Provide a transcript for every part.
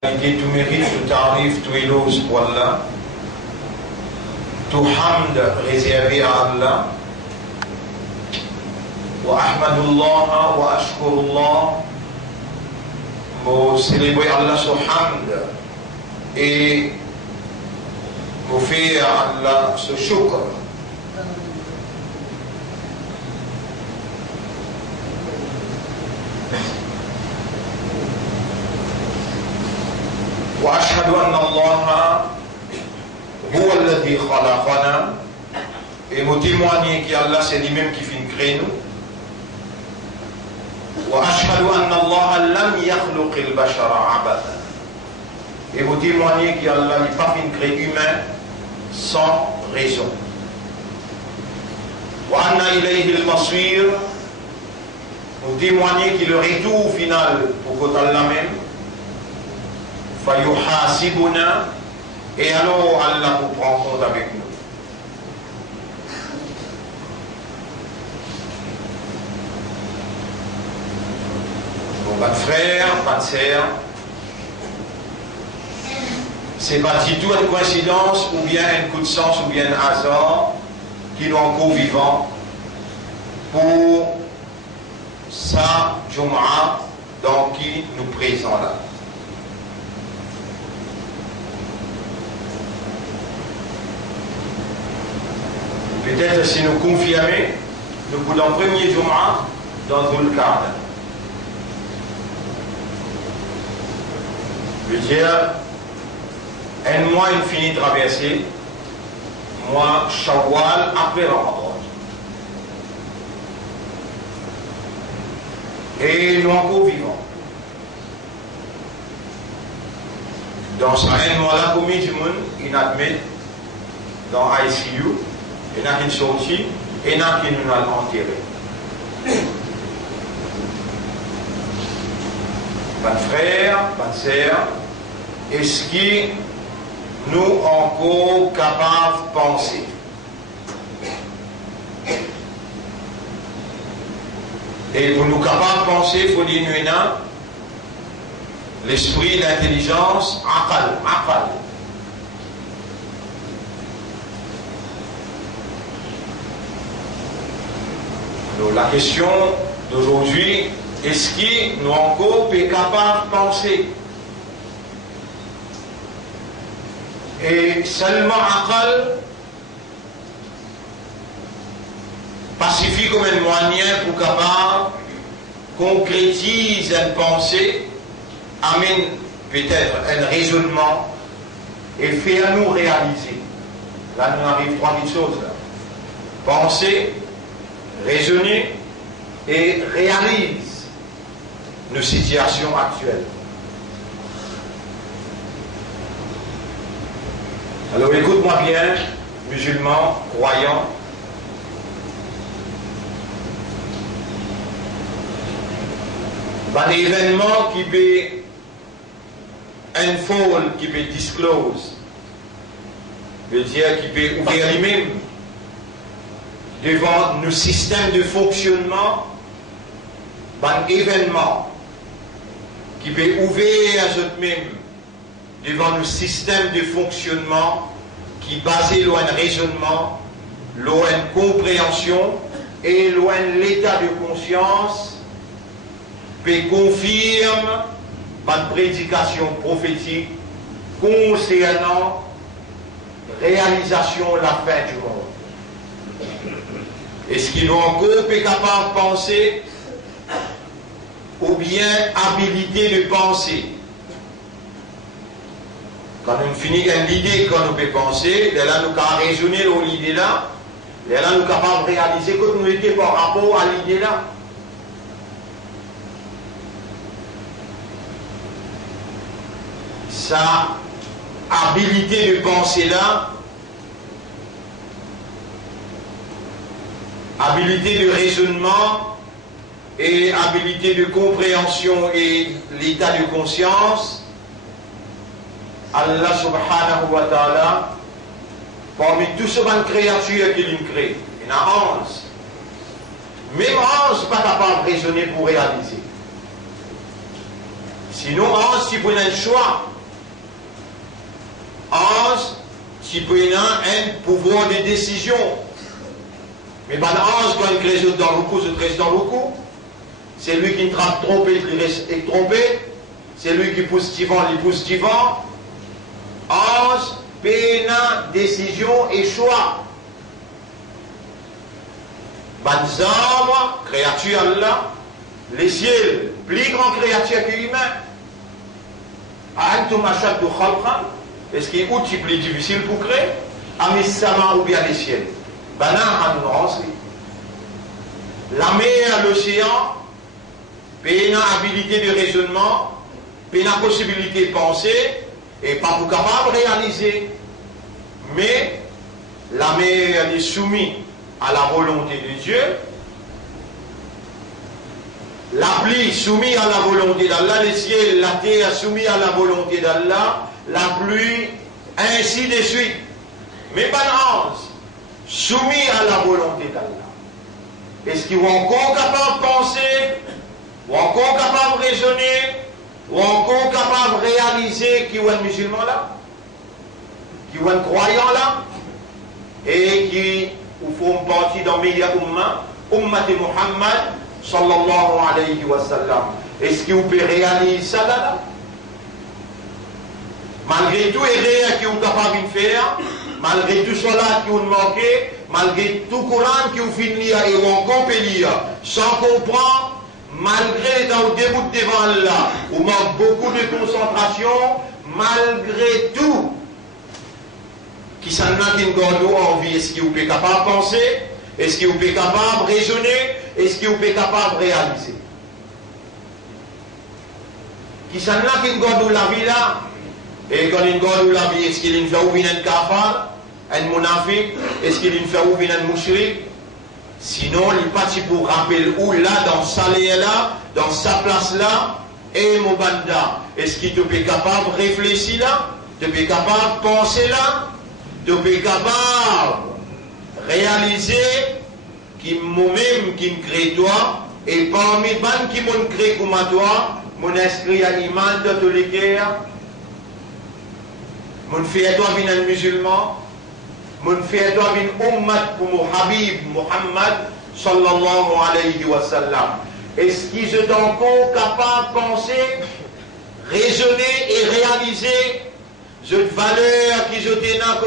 tout mérite, tout tarif, tout éloge pour Allah, tout hamd réservé à Allah. Wa ahmadullah wa ashkurullah, pour célébrer Allah sur hamd et pour faire Allah ce shukr. وأشهد أن الله هو الذي خلقنا, et nous témoignons qu'Allah c'est lui-même qui fait créer nous. وأشهد أن الله لم يخلق البشر عبثا, et nous témoignons qu'Allah n'est pas fait créer humain sans raison. وأن إليه المصير, nous témoignons que le retour final pour Allah même. فَيُحَاسِبُنَا, et alors Allah vous prend compte avec nous. Bon, pas de frère, pas de sœur, c'est pas du tout une coïncidence ou bien un coup de sens ou bien un hasard qui nous encore vivant pour sa Jum'a, dans qui nous présent là. Peut-être si nous confirmons, nous pouvons premier Jum'a dans Dhul Qa'dah. Je veux dire, un mois infini traversé, mois Shawwal après Ramadan. Et nous encore vivants. Dans ce mois-là, combien de monde il admet dans ICU? Il y en a qui sont sortis, et il y en a qui nous ont enterrés. Pas de frères, pas de sœurs, est-ce que nous encore capables de penser? Et pour nous capables de penser, il faut dire nous avons l'esprit, l'intelligence, aqal. Donc, la question d'aujourd'hui, est-ce que nous encore sommes capables de penser? Et seulement Aqal pacifie comme un moyen pour capable concrétiser une pensée, amène peut-être un raisonnement et fait à nous réaliser. Là, nous arrive trois petites choses. Là. Penser, raisonner et réalise nos situations actuelles. Alors écoute-moi bien, musulmans, croyants. Un événement qui peut unfold, qui peut disclose, veut dire qui peut ouvrir lui-même devant nos systèmes de fonctionnement, un événement qui peut ouvrir à eux-mêmes devant nos systèmes de fonctionnement qui basent loin de raisonnement, loin de compréhension et loin de l'état de conscience, peut confirme ma prédication prophétique concernant réalisation de la fin du monde. Est-ce qu'ils ont encore été capables de penser ou bien habilité de penser? Quand on finit l'idée qu'on peut penser, là nous avons raisonné sur l'idée là, là nous sommes capables de réaliser que nous étions par rapport à l'idée là. Sa habilité de penser là, habilité de raisonnement et habilité de compréhension et l'état de conscience, Allah subhanahu wa ta'ala, parmi toutes ces créatures qu'il crée, il y en a 11. Même 11 pas capable de raisonner pour réaliser. Sinon, 11, si vous avez un choix, qui peut un pouvoir de décision. Mais ben, quand il crée dans le coup, je reste dans le coup. C'est lui qui trappe trompé, il reste trompé. C'est lui qui pousse divan, il pousse divan. Ange, pénin, décision et choix. Banzama, créature Allah, les ciels, plus grand créature que l'humain. Antum ashaddu khalqan, est-ce qu'il y a outil plus difficile pour créer? Amis sama ou bien les ciels. Banan ignorance. La mer, l'océan, pénin habilité de raisonnement, pénin possibilité de penser, et pas pour capable de réaliser. Mais la mer est soumise à la volonté de Dieu. La pluie soumise à la volonté d'Allah, le ciel, la terre soumis à la volonté d'Allah, la pluie, ainsi de suite. Mais balance, soumis à la volonté d'Allah. Est-ce qu'ils vont encore capables de penser, ou encore capables de raisonner, ou encore capables de réaliser qui est un musulman là, qui est un croyant là, et qui font partie d'un meilleur ummat de Muhammad sallallahu alayhi wa sallam. Est-ce que vous pouvez réaliser ça là? Malgré tout erreur que vous êtes capable de faire, malgré tout cela que vous manquez, malgré tout Coran que vous finissez et vous encore lire, sans comprendre, malgré dans le début devant Allah, vous manque beaucoup de concentration, malgré tout, qui s'en a qui nous en vie, est-ce que vous êtes capable de penser? Est-ce que vous êtes capable de raisonner? Est-ce que vous êtes capable de réaliser? Qui s'en a qui nous la vie là? Et quand il nous la vie, est-ce qu'il y a un kafar, un munafik? Est-ce qu'il y a un mushrik? Sinon, il est parti pour rappeler où là, dans sa là, dans sa place là, et mon banda. Est-ce qu'il est capable de réfléchir là? Tu es capable de penser là? Tu es capable de réaliser qui moi-même qui me crée toi, et parmi les gens qui m'ont créé comme toi, mon inscrit à l'imam de tous les cœurs, mon fait toi un musulman, mon fait toi un ummat pour mon habib Muhammad sallallahu alayhi wa sallam. Est-ce qu'ils sont encore capables de penser, raisonner et réaliser cette valeur qu'ils ont été là,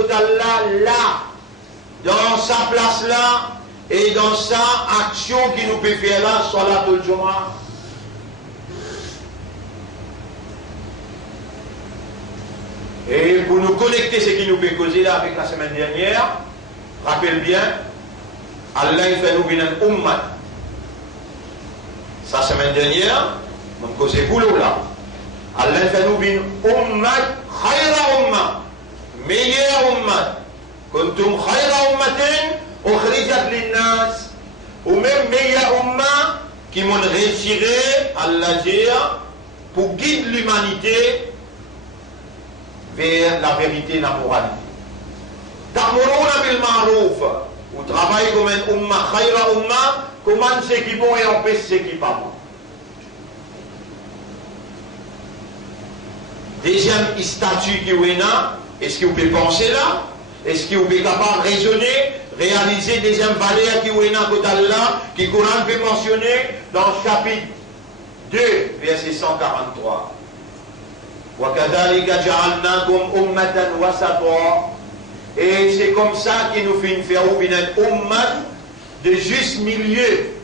dans sa place là, et dans sa action qui nous peut faire là, Salatul Jumu'ah? Et pour nous connecter ce qui nous peut causer là avec la semaine dernière, rappelle bien, Allah il fait nous venir un ummat. Sa semaine dernière, on a causé boulot là. Allah il fait nous venir ummat, khayra ummat, meilleur ummat. Kuntum khayra ummatin, ukhrijat linnas. Ou même meilleur ummat qui m'ont retiré, Allah dit, pour guider l'humanité vers la vérité et la moralité. Ta'muruna bil ma'ruf. Vous travaillez comme un umma, khayra umma, commande ce qui est bon et empêche ce qui n'est pas bon. Deuxième statut qui est là, est-ce que vous pouvez penser là? Est-ce que vous êtes capable de raisonner, réaliser deuxième valeur qui est là, côté Allah, qui Coran peut mentionner dans le chapitre 2, verset 143. وَكَذَلِكَ جَعَلْنَاكُمْ أُمَّةً وَسَطًا. Et c'est comme ça qu'il nous fait une faire une ummat de juste milieu.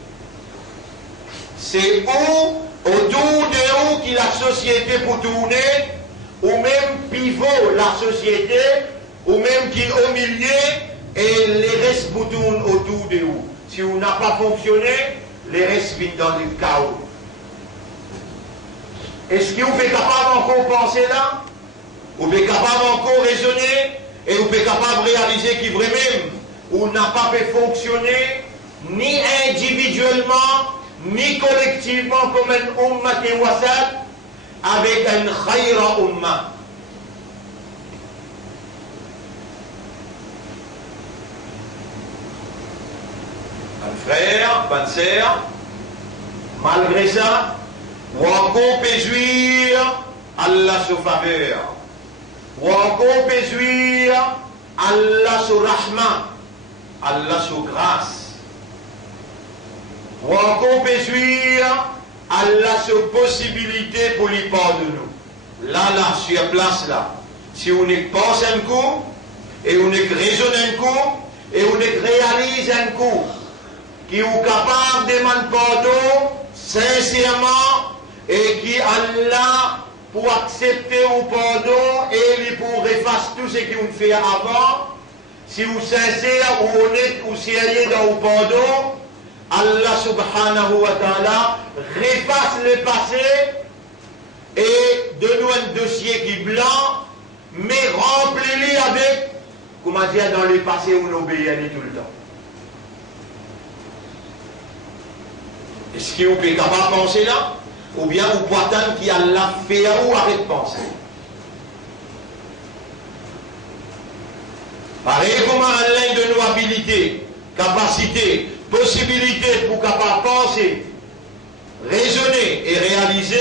C'est où, autour de où qui la société peut tourner, ou même pivot la société, ou même qui au milieu, et les restes vous tournent autour de où. Si on n'a pas fonctionné, les restes viennent dans le chaos. Est-ce que vous êtes capable encore penser là? Vous êtes capable encore raisonner? Et vous êtes capable de réaliser qu'il vraiment, on n'a pas pu fonctionner, ni individuellement, ni collectivement comme un ummat et wasat, avec un khayra umma. Un frère, bonne sœur, malgré ça, ou encore peut jouir Allah sa faveur, ou encore peut jouir Allah sous rahma, Allah sous grâce. Ou encore peut suivre Allah sous possibilité pour lui pardonner. Là, sur place là, si on est pense un coup, et on est raisonne un coup, et on est réalise un coup, qui est capable de demander pardon sincèrement, et qui Allah pour accepter au pardon et pour effacer tout ce qu'on fait avant, si vous sincère ou honnête ou sérieux dans le pardon, Allah subhanahu wa ta'ala efface le passé et donne-nous un dossier qui est blanc, mais remplis-le avec, comment dire, dans le passé où nous obéissons tout le temps. Est-ce que vous pouvez capable de penser là? Ou bien vous pouvez attendre qu'il y a la fait ou arrête de penser? Pareil comme Allah de nos habilités, capacités, possibilités pour capable de penser, raisonner et réaliser,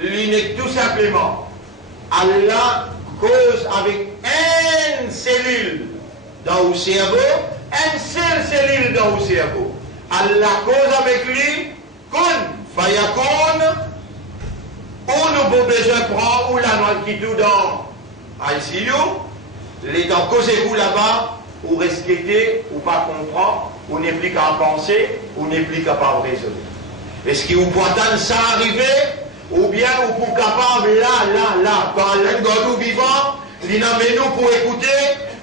il est tout simplement Allah cause avec une cellule dans le cerveau, une seule cellule dans le cerveau. Allah cause avec lui, kun, fayakun, ou nous avons besoin de prendre, ou la noix qui tout dans ICU, les dents causez vous là-bas, ou respecter, ou pas comprendre, ou n'est plus qu'à penser, ou n'est plus capable de raisonner. Est-ce qu'il vous peut attendre ça arriver? Ou bien vous pouvez capable là, quand l'un de vivant, il n'amène nous pour écouter,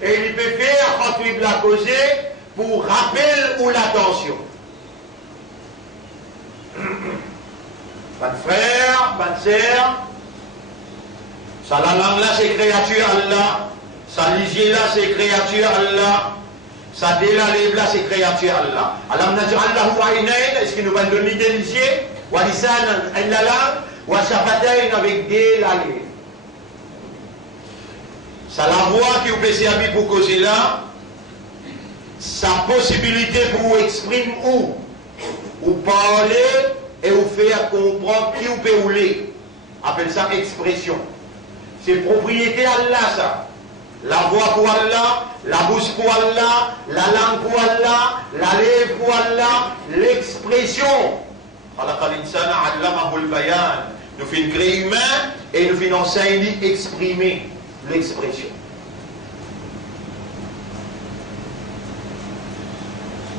et il peut faire quand il l'a causé, pour rappel ou l'attention. Ban frère, ban sœur, ça la langue là c'est créature Allah, ça lisier là c'est créature Allah, ça délalève là c'est créature Allah. Alam naj'allahu aynayn, est-ce qu'il nous va donner des lisiers? Wa lisanan en la langue, wa shafatayn avec des lalèves. Ça la voix qui vous peut servir pour causer là, sa possibilité pour vous exprimer ou parler et vous faire comprendre qui vous peut rouler. Appelle ça expression. C'est propriété Allah ça. La voix pour Allah, la bouche pour Allah, la langue pour Allah, la lèvre pour Allah, l'expression. Nous faisons créer humain et nous faisons enseigner, exprimer l'expression.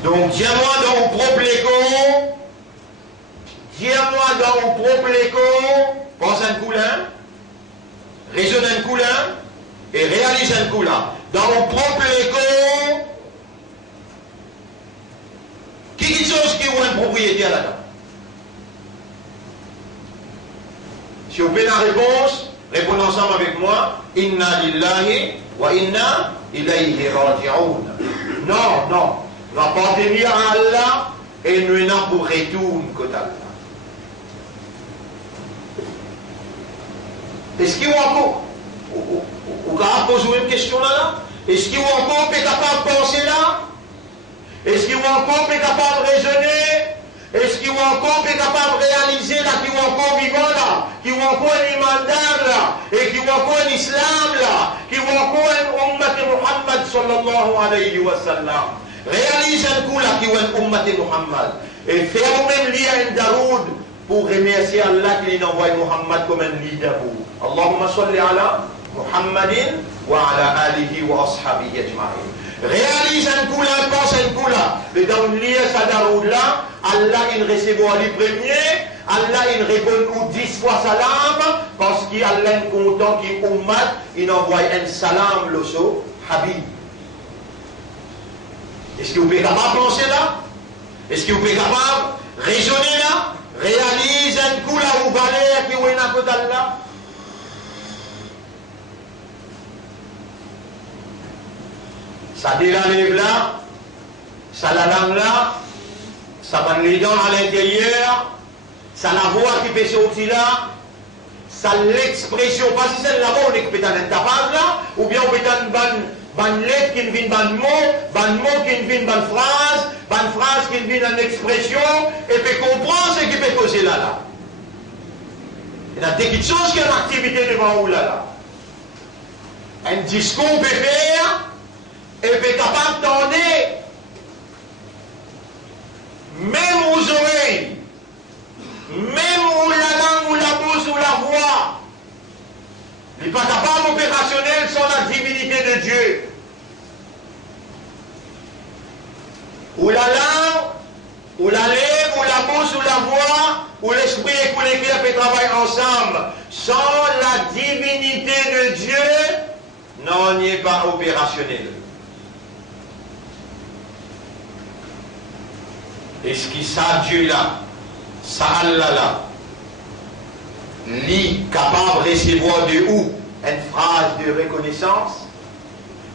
Donc, dis-moi dans mon propre écho, dis-moi dans mon propre écho, pense un coup là, raisonne un coup là, et réalise un coup là. Dans mon propre écho, qui chose qui a une propriété là-dedans? Si vous avez la réponse, répondez ensemble avec moi. Inna lillahi wa inna ilayhi raji'un. Non, non. Nous appartenir à Allah et nous n'avons pour retour côté Allah. Est-ce qu'il y a encore, vous avez posé une question là? Est-ce qu'il y a encore qui est capable de penser là? Est-ce qu'il y a encore qui est capable de raisonner? Est-ce qu'il y a encore qui est capable de réaliser là, qui est encore vivant là, qui est encore un imandan là, et qui est encore un islam là, qui est encore un ummat Muhammad sallallahu alayhi wa sallam? Réalise un coup là qui est un ummat Muhammad. Et faire même lire un daroud pour remercier Allah qui envoie Muhammad comme un leader pour vous. Allahumma salli ala Muhammadin wa ala alihi wa ashabihi ajma'in. Réalise un coup là, pense un coup là. Mais dans le lien sa daroud là, Allah il recevra les premiers, Allah il répond ou 10 fois salam, parce qu'Allah est content qu'il ummat, il envoie un salam le so, Habib. Est-ce que vous pouvez capable de penser là? Est-ce que vous pouvez capable de raisonner là? Réalise un coup là où balai qui est à côté de là? Ça délève là, ça la langue là, ça va les dents à l'intérieur, ça la voix qui peut sortir là, ça l'expression, pas si c'est là-bas on est peut-être incapable là, ou bien on peut être ban lettre qui vient ban mot qui vient ban phrase qui vient en expression, et peut comprendre ce qui peut causer là. Il y a des petites choses qui ont une activité devant vous là. un discours peut faire et peut capable d'entendre même aux oreilles, même où la langue, ou la bouche, ou la voix. Il n'est pas capable opérationnel sans la divinité de Dieu. Ou la langue, ou la lèvre, ou la bouche, ou la voix, ou l'esprit et ou les cœurs peuvent travailler ensemble. Sans la divinité de Dieu, non, on n'y est pas opérationnel. Et ce qui ça Dieu là, ça Allah là, lui capable de recevoir de où une phrase de reconnaissance,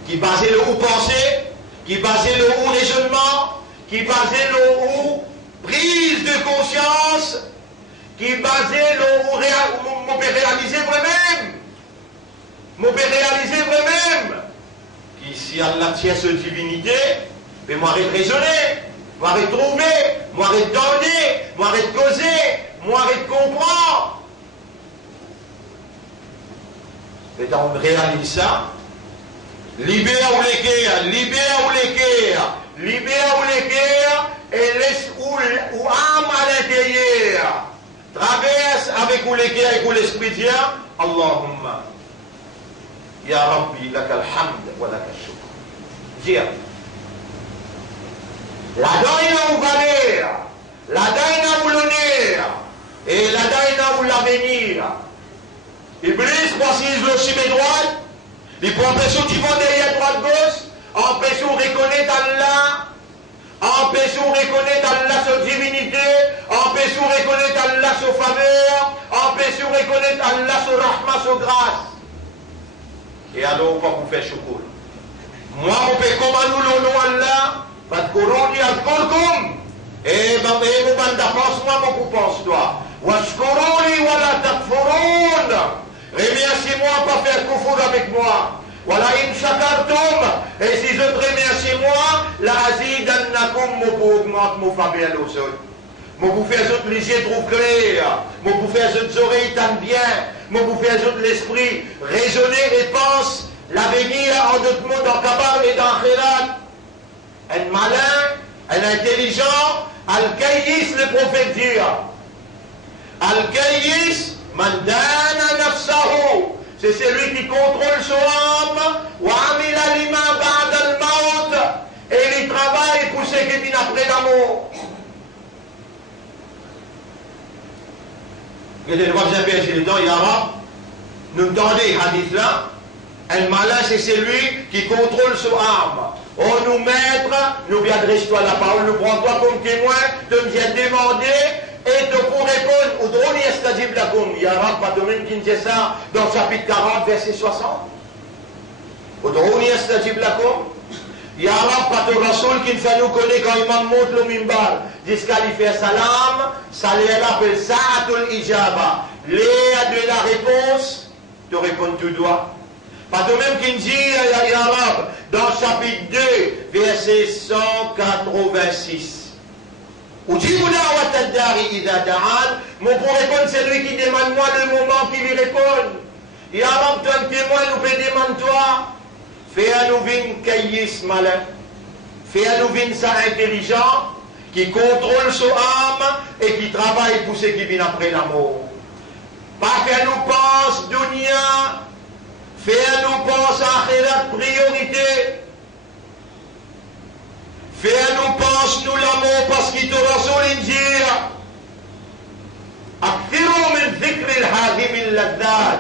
qui basait le où pensée, qui basait le où raisonnement, qui basait le où prise de conscience, qui basait le où m'on peut réaliser moi-même, m'on peut réaliser moi-même, qui si Allah tient cette divinité, mais moi arrête de raisonner, moi arrête de trouver, moi arrête de donner, moi arrête de causer, moi arrête de comprendre. Et on réalise ça, libère ou l'équerre, libère ou l'équerre, libère ou l'équerre, et laisse ou âme à l'intérieur. Traverse avec ou l'équerre et ou l'esprit Dieu, Allahumma, Ya Rabbi, laka alhamd wa laka shukr. Dire, la daïna ou valeur, la daïna ou l'honneur, et la daïna ou l'avenir. Iblis précise le chemin droit, il peut empêcher de vont derrière droite-gauche, empêcher de reconnaître Allah, empêcher de reconnaître Allah sa divinité, empêcher de reconnaître Allah sa faveur, empêcher de reconnaître Allah sa rahma, sa grâce. Et alors, pourquoi vous faites chocolat? Moi, on peut comment nous le nom Allah, parce que l'on y a le et vous pense moi, mon pense-toi. Washkuruni wa la takfurun. Remerciez-moi, pas faire koufour avec moi. Voilà in shakartum. Et si je te remercie moi, la azidannakum mo pour augmenter mon faveur au sol. Mo pour faire autres les yeux trop clairs. Mo pour faire autres oreilles tan bien. Mo pour faire autres l'esprit raisonner et pense l'avenir en d'autres mots dans Kabbal et dans Khirat. Un malin, un intelligent, Al-Kayyis, le prophète dit. Al-Kayyis, Mandana nafsahu, c'est celui qui contrôle son âme, wa amila lima ba'da al-maut, et il travaille pour ce qui vient après la mort. Et je vois que j'ai perdu le temps, Yara, nous entendez hadith là, un malin c'est celui qui contrôle son âme. On nous maître, nous viens adresse-toi la parole, nous prends-toi comme témoin, de me viens demander, et de pour répondre, Udruni estajib lakum, il y a un patomine qui dit ça dans le chapitre 40, verset 60. Udruni estajib lakum, il y a un pato Rasoul qui nous connaît quand il monte le mimbar, jusqu'à lui faire salam, ça l'appelle Sa'atul Ijaba, l'air de la réponse, te répondre tout droit. Pas de même qu'il dit, dans le chapitre 2, verset 186. Ou dit, mon pour répondre, c'est lui qui demande moi le moment qui lui répond. Et alors, toi, un témoin, nous peut demander toi, fais à nous vin kayyis malin, fais à nous vin ça intelligent, qui contrôle son âme et qui travaille pour ce qui vient après la mort. Pas qu'elle nous pense, dunya, fais-nous penser à la priorité. Fais-nous penser nous l'amour parce qu'il te rassure dire. Akthirou min dhikri al-hadim al-laddad.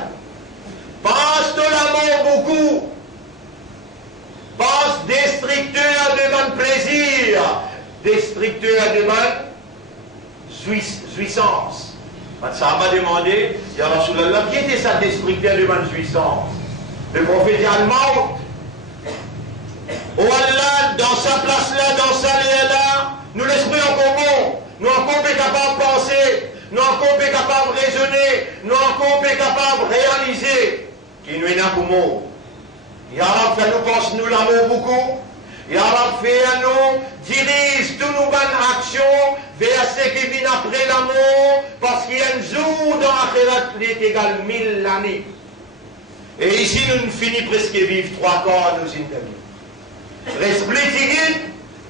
Pense de l'amour beaucoup. Pense destructeur de mon plaisir. Destructeur de mon jouissance. Ça m'a demandé, Ya Rasulallah, qui était ça destructeur de mon jouissance? Le prophète allemand, oh Allah, dans sa place là, dans sa lieu là, nous l'esprit en commun, nous encore capables de penser, nous encore capables de raisonner, nous encore capables de réaliser, qui nous est là pour nous. Ya Rab, fais-nous penser nous l'amour beaucoup. Ya Rab, fais-nous dirige toutes nos bonnes actions vers ce qui vient après l'amour, parce qu'il y a un jour dans la Akhirat qui est égal 1000 années. Et ici, nous finissons presque vivre 3 quarts de nos indemnités. Reste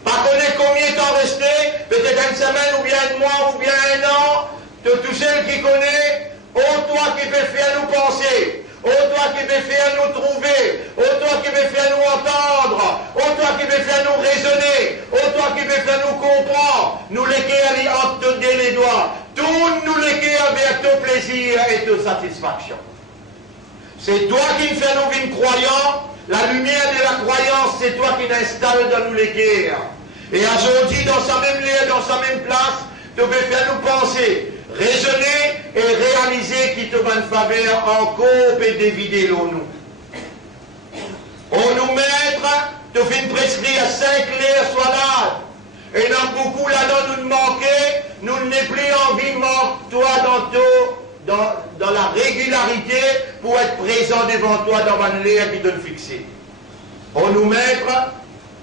pas connaître combien de temps resté, peut-être une semaine, ou bien un mois, ou bien un an, de tous ceux qui connaissent, ô toi qui peux faire nous penser, ô toi qui peux faire nous trouver, ô toi qui peux faire nous entendre, ô toi qui peux faire nous raisonner, ô toi qui peux faire nous comprendre, nous lesquels en te donner les doigts, tourne nous lesquels avec ton plaisir et ta satisfaction. C'est toi qui fais nous une croyants. La lumière de la croyance, c'est toi qui l'installes dans nous les guerres. Et aujourd'hui, dans sa même lieu, dans sa même place, tu peux faire nous penser, raisonner et réaliser qui te va une faveur en coupe et dévider l'eau nous. On nous mettre, tu fais une prescrire 5 clairs soit là. Et dans beaucoup là-dedans nous manquer, nous n'avons plus envie de manquer toi dans la régularité pour être présent devant toi dans une l'air qui donne fixé. On nous mettre,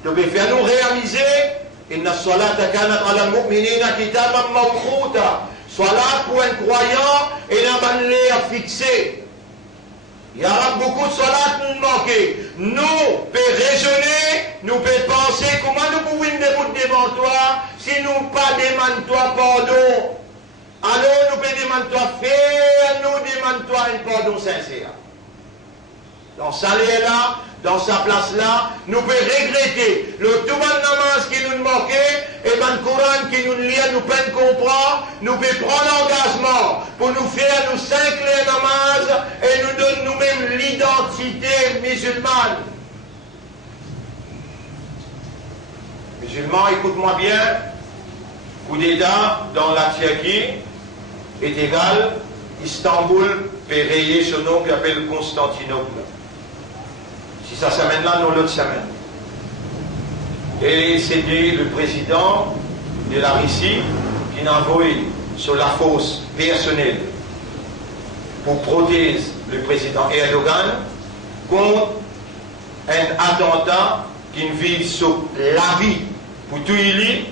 tu peux faire nous réaliser, inna salata kanat ala mu'minina kitaban mawquta. Salat pour un croyant et dans une l'air fixé. Il y aura beaucoup de salat nous manquer. Nous pouvons raisonner, nous pouvons penser comment nous pouvons débouter devant toi si nous pas demandons toi pardon. Alors nous pouvons demander toi faire, nous demandons toi un pardon sincère. Dans sa là, dans sa place là, nous pouvons regretter le tout bon namaz qui nous manquait et le Coran qui nous lit, nous pouvons comprendre, nous pouvons prendre l'engagement pour nous faire nous 5 les namaz et nous donner nous-mêmes l'identité musulmane. Musulmans, écoute-moi bien, coup d'État dans la Turquie est égal, Istanbul peut rayer ce nom qui appelle Constantinople. Si ça s'amène là, non l'autre semaine. Et c'était le président de la Russie qui a envoyé sur la fosse personnelle pour protéger le président Erdogan contre un attentat qui vise sur la vie pour tout il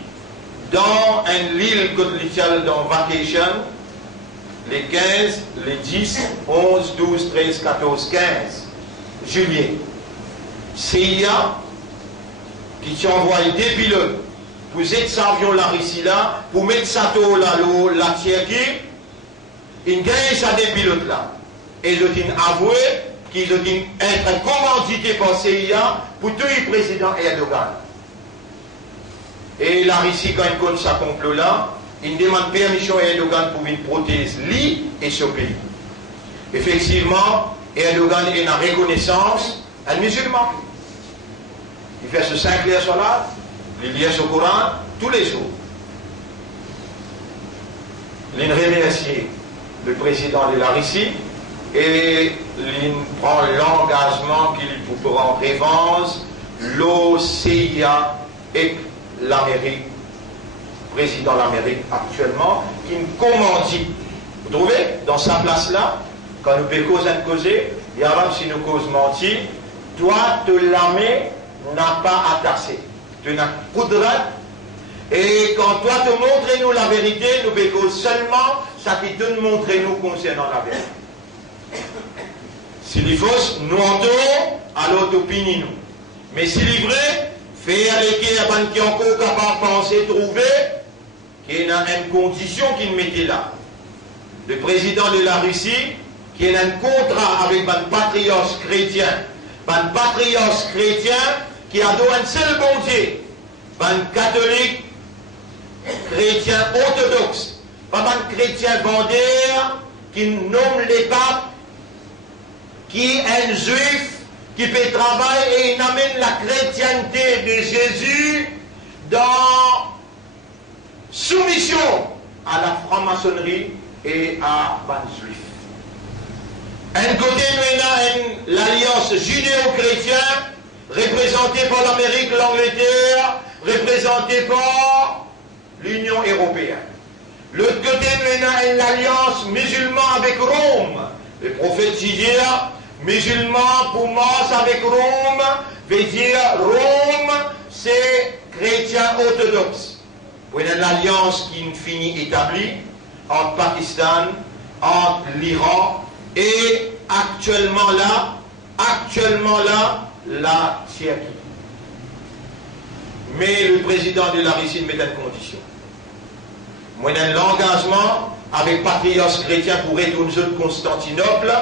dans une île côtière dans vacation les 15, les 10, 11, 12, 13, 14, 15 juillet. CIA qui t'a envoyé des pilotes pour aider cet avion là ici là, pour mettre ça là, la Turquie, ils gagnent ça des pilotes là. Et ils ont avoué qu'ils ont être commandités par CIA pour tuer le président Erdogan. Et la Russie, quand ils connaissent ce complot là, ils demandent permission à Erdogan pour une prothèse lui et ce pays. Effectivement, Erdogan est en reconnaissance un musulman. Il fait ce 5 liens sur là, il lit ce Coran tous les jours. Il remercie le président de la Russie et il prend l'engagement qu'il pourra revanche l'OCIA et l'Amérique, président de l'Amérique actuellement, qui me commandit. Vous trouvez, dans sa place là, quand nous pouvons causer, il y a même si nous cause menti, toi, te l'amé n'a pas attaché. Tu n'as coudrat. Et quand toi te montres nous la vérité, nous pouvons seulement ça qui te montre nous concernant la vérité. S'il est fausse, nous entendons, alors tu opinies nous. Mais s'il est vrai, fais avec qui est encore capable de penser, trouver, qu'il y a une condition qu'il mettait là. Le président de la Russie, qui a un contrat avec un patriote chrétien, un patriote chrétien qui adore un seul bon Dieu, un catholique chrétien orthodoxe, pas un chrétien vendeur qui nomme les papes, qui est un juif qui peut travailler et il amène la chrétienté de Jésus dans soumission à la franc-maçonnerie et à les juifs. Un côté, nous avons l'alliance judéo-chrétienne, représentée par l'Amérique, l'Angleterre, représentée par l'Union européenne. L'autre côté, nous avons l'alliance musulmane avec Rome. Le prophète dit musulman pour moi avec Rome, veut dire Rome, c'est chrétien orthodoxe. Vous avez l'alliance qui finit établie entre Pakistan, entre l'Iran, et actuellement là, actuellement là, la Turquie. Mais le président de la Russie met une condition. Moi, j'ai l'engagement avec patriotes chrétiens pour retourner de Constantinople,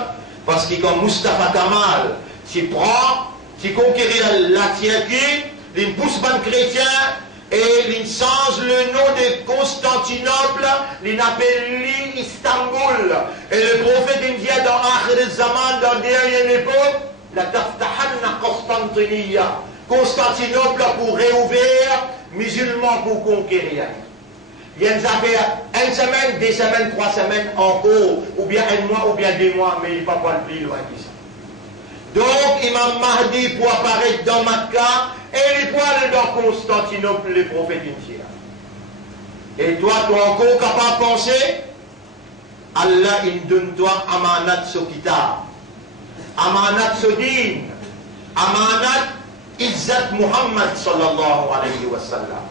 parce que quand Mustafa Kamal s'y prend, s'y conquérir la Turquie, il pousse les chrétiens et il change le nom de Constantinople, il appelle Istanbul. Et le prophète indien dans Akhir Zaman, dans la dernière époque, la Taftahanna Constantiniya. Constantinople pour réouvrir, musulmans pour conquérir. Il y a une semaine, 2 semaines, 3 semaines encore, ou bien 1 mois, ou bien 2 mois, mais il ne va pas le plus loin que ça. Donc, Imam Mahdi pour apparaître dans Makkah, et il peut aller dans Constantinople, le prophète indien. Et toi, tu es encore capable de penser, Allah, il donne toi amanat so kitab, amanat so din, amanat izzat Muhammad sallallahu alayhi wa sallam.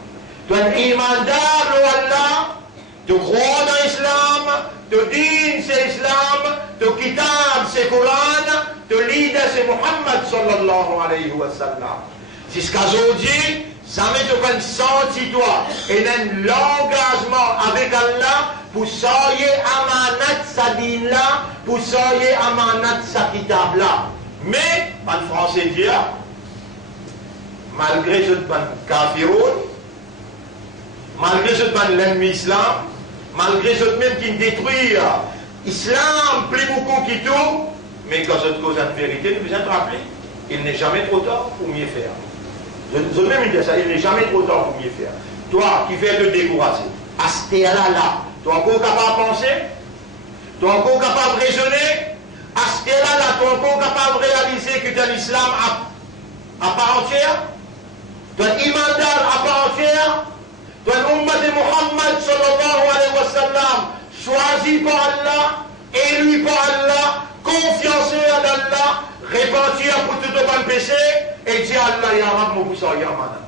Tu es imandar le Allah, tu crois dans l'islam, tu din c'est islam, tu kitab c'est Coran, tu leader c'est Muhammad sallallahu alayhi wa sallam. C'est ce qu'aujourd'hui, ça met au point senti toi et un l'engagement avec Allah pour soyer amanat sa din là, pour soyer amanat sa kitab là. Mais, en français dit, malgré ce kafiroun, malgré ce l'ennemi islam, malgré ce même qui détruit l'islam plus beaucoup qui tout, mais quand cette cause de vérité, nous vous êtes rappelé, il n'est jamais trop tard pour mieux faire. Je même dire ça, il n'est jamais trop tard pour mieux faire. Toi qui fais te décourager, à ce là, tu es encore capable de penser, tu es encore capable de raisonner, à ce là, tu es encore capable de réaliser que tu as l'islam à part entière, tu as imandal à part entière, tu as l'umma de Muhammad sallallahu alayhi wa sallam, choisi par Allah, élu par Allah, confiancé à Allah, répandu pour tout le péché, et dit Allah ya Rab Moussa ya Manak.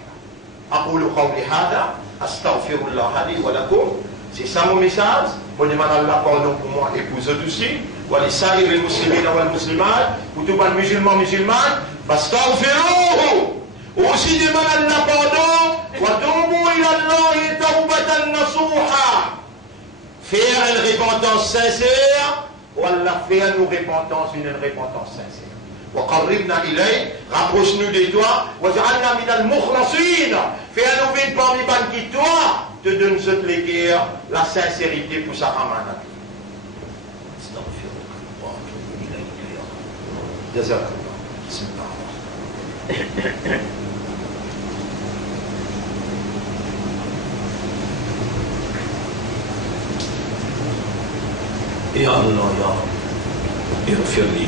Aqulu qawli hada, astaghfirullah li wa lakum. C'est ça mon message. Je demande Allah pardon pour moi et pour eux aussi. Wa li sa'ir al muslimina wal muslimat, pour tous les musulmans musulmanes, fastaghfiruhu. Aussi demande Allah pardon, wa tubu ila Allah tawbatan nasuha. Faire une repentance sincère, ou Allah faire une repentance sincère. وقربنا إليه, rapproche-nous de toi, وجعلنا من المخلصين, fais-nous vivre parmi les qui toi te donne cette guerre, la sincérité pour sa amana. Jazakallah. Bismillah. يا الله يا رب اغفر لي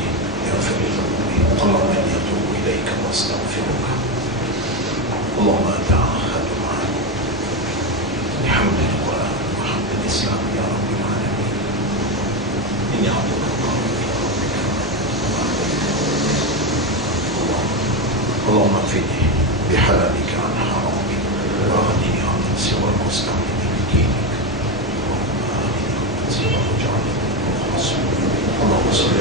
اغفر لي ذنوبي اللهم اني اتوب اليك واستغفرك اللهم انت اخذ معي بحمد القران وحمد الاسلام يا رب العالمين اني عبدك الله اللهم اكفني بحلالك عن حرامك واغنني عن سوى المستعين بدينك اللهم اغنني عن سوى واجعلني اللهم صل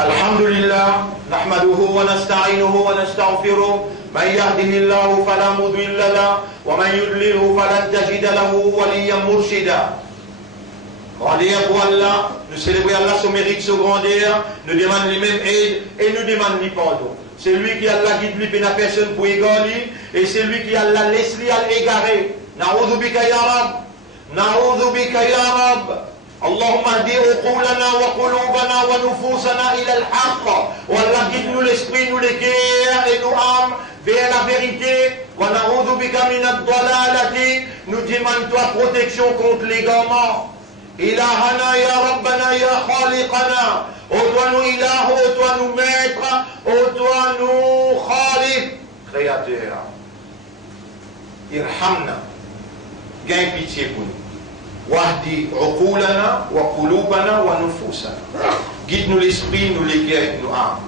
الحمد لله نحمده ونستعينه ونستغفره من يهده الله فلا مضل له ومن يضلله فلن تجد له وليا مرشدا. Grandeur pour Allah, nous célébrons Allah son mérite, son grandeur, nous demandons les mêmes aides et nous demandons les pardon. C'est lui qui Allah guide lui, la personne pour égarer, et c'est lui qui Allah laisse lui à égarer. Na'udhu bika ya Rab, na'udhu bika ya Rab. اللهم اهدي عقولنا وقلوبنا ونفوسنا الى الحق والله guide-nous l'esprit, nous les cœurs et nos âmes vers la vérité. ونعوذ بك من الضلالة, nous demandons toi protection contre l'égarement. إلهنا يا ربنا يا خالقنا, ô toi nous ilah, ô toi nous maître, ô toi nous khaliq, créateur. Irhamna, gagne pitié pour nous. Wahdi uqulana wa qulubana wa nufusana. Guide-nous l'esprit, nous les cœurs, nous âmes.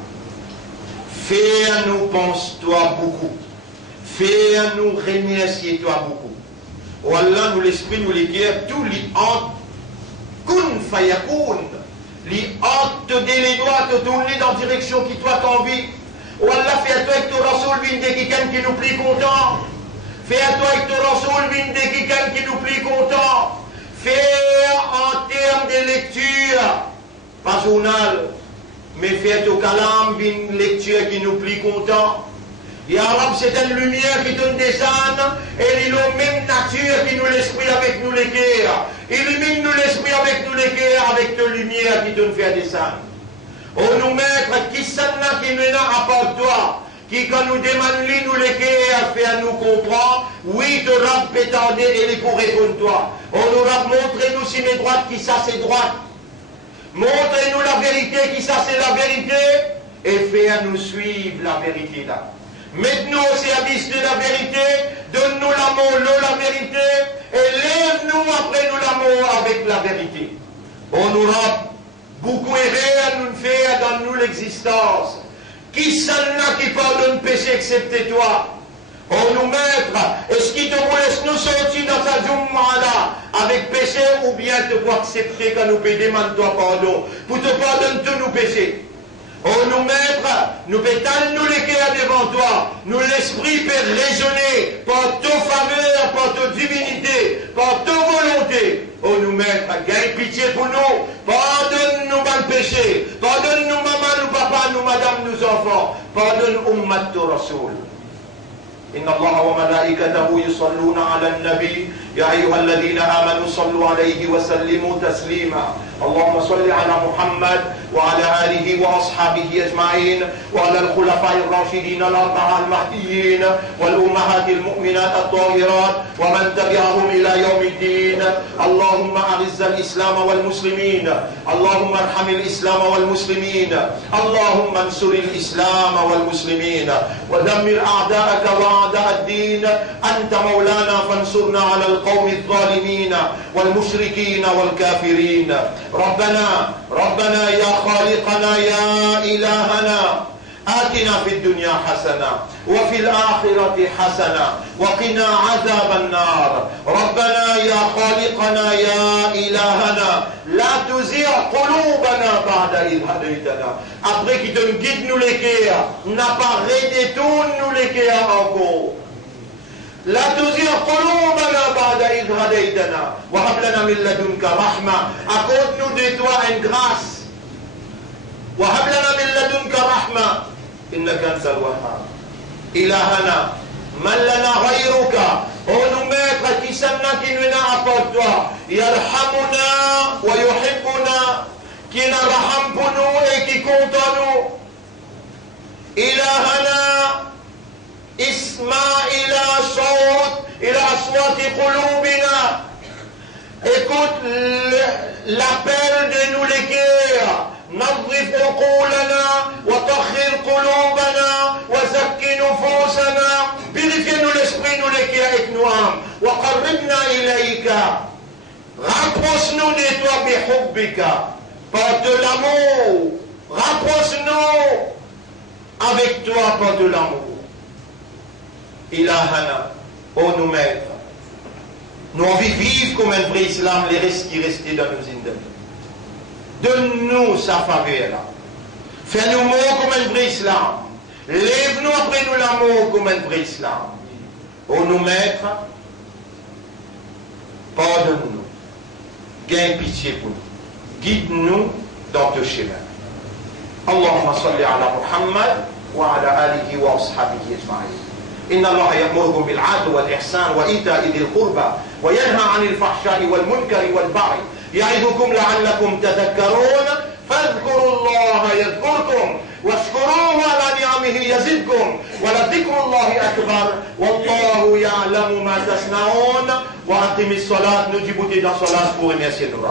Fais-nous penser toi beaucoup. Fais-nous remercier toi beaucoup. Oh Allah, nous l'esprit, nous les cœurs, tout les âmes. Kun fayakun. les hâte te dé les doigts, te tourner dans la direction qui toi t'envie. Ou Allah, fais à toi avec ton rasoul, vinde quelqu'un qui nous plie content. Fais à toi avec ton rasoul, vinde quelqu'un qui nous plie content. Fais en termes de lecture, pas journal, mais fais au kalam, une lecture qui nous plie content. Ya Rab, c'est une lumière qui donne des ânes, et il a la même nature qui nous l'esprit avec nous l'équerre. Illumine-nous l'esprit avec nous l'équerre, avec ta lumière qui donne faire des ânes. On nous mettre qui s'en a qui nous a à part toi, qui quand nous demande lui nous l'équerre, fait à nous comprendre, oui, te Rab pétardé et il pour répondre toi. On nous a montré nous si mes droites, qui ça c'est droite. Montrez-nous la vérité, qui ça c'est la vérité, et fais à nous suivre la vérité là. Mets-nous au service de la vérité, donne-nous l'amour, la vérité, et lève-nous après nous l'amour avec la vérité. On nous a beaucoup erré à nous faire dans nous l'existence. Qui s'en a qui pardonne péché excepté toi? On nous mettre, est-ce qu'il te laisse nous sortir dans sa Jumma là avec péché ou bien te pour accepter quand nous demandons toi pardon pour te pardonner tous nos péchés? On nous mettre, nous pétale nous les cœurs devant toi, nous l'esprit peut raisonner par ta faveur, par ta divinité, par ta volonté. On nous mettre, gagne pitié pour nous, pardonne-nous mal péché, pardonne-nous maman, nous papa, nous madame, nous enfants, pardonne ummat tu rasoul. إن الله وملائكته يصلون على النبي يا أيها الذين آمنوا صلوا عليه وسلموا تسليما اللهم صل على محمد وعلى آله وأصحابه أجمعين وعلى الخلفاء الراشدين الأربعة المهديين والأمهات المؤمنات الطاهرات ومن تبعهم إلى يوم الدين اللهم أعز الإسلام والمسلمين اللهم ارحم الإسلام والمسلمين اللهم انصر الإسلام والمسلمين ودمر أعداءك وأعداء الدين أنت مولانا فانصرنا على القوم الظالمين والمشركين والكافرين ربنا يا خالقنا يا إلهنا آتنا في الدنيا حسنة وفي الآخرة حسنة وقنا عذاب النار ربنا يا خالقنا يا إلهنا لا تزغ قلوبنا بعد إذ هديتنا. Après qu'il te guide nous l'équerre, n'a pas redétourne nous l'équerre encore. لا تزغ قلوبنا بعد إذ هديتنا وهب لنا من لدنك رحمة. Accorde-nous de toi une grâce. وهب لنا من لدنك رحمة إنك أنت الوهاب. إلهنا من لنا غيرك. On nous mettre qui s'en a qui nous n'a à part toi. يرحمنا ويحبنا. Qui n'a raham pour nous et qui compte en nous. إلهنا اسمع إلى صوت إلى أصوات قلوبنا. Écoute l'appel de nous les cœurs. نظف عقولنا وطهر قلوبنا وزكي نفوسنا. Purifie-nous l'esprit, nous les cœurs avec nos âmes. وقربنا إليك. Rapproche-nous de toi بحبك. Par de l'amour. Rapproche-nous avec toi par de l'amour. Ilahana, ô nos maîtres, nous envie vivre comme un vrai islam, les restes qui restaient dans nos indes. Donne-nous sa faveur là. Fais-nous mort comme un vrai islam. Lève-nous après nous l'amour comme un vrai islam. Ô nos maîtres, pardonne-nous. Gagne pitié pour nous. Guide-nous dans ton chemin. Allahumma salli ala Muhammad wa ala alihi wa ashabihi ajma'in. إن الله يأمركم بالعدل والإحسان وإيتاء ذي القربى وينهى عن الفحشاء والمنكر والبغي يعظكم لعلكم تذكرون فاذكروا الله يذكركم واشكروه على نعمه يزدكم ولذكر الله أكبر والله يعلم ما تصنعون وأقم الصلاة نجيب dans الصلاة pour remercier nos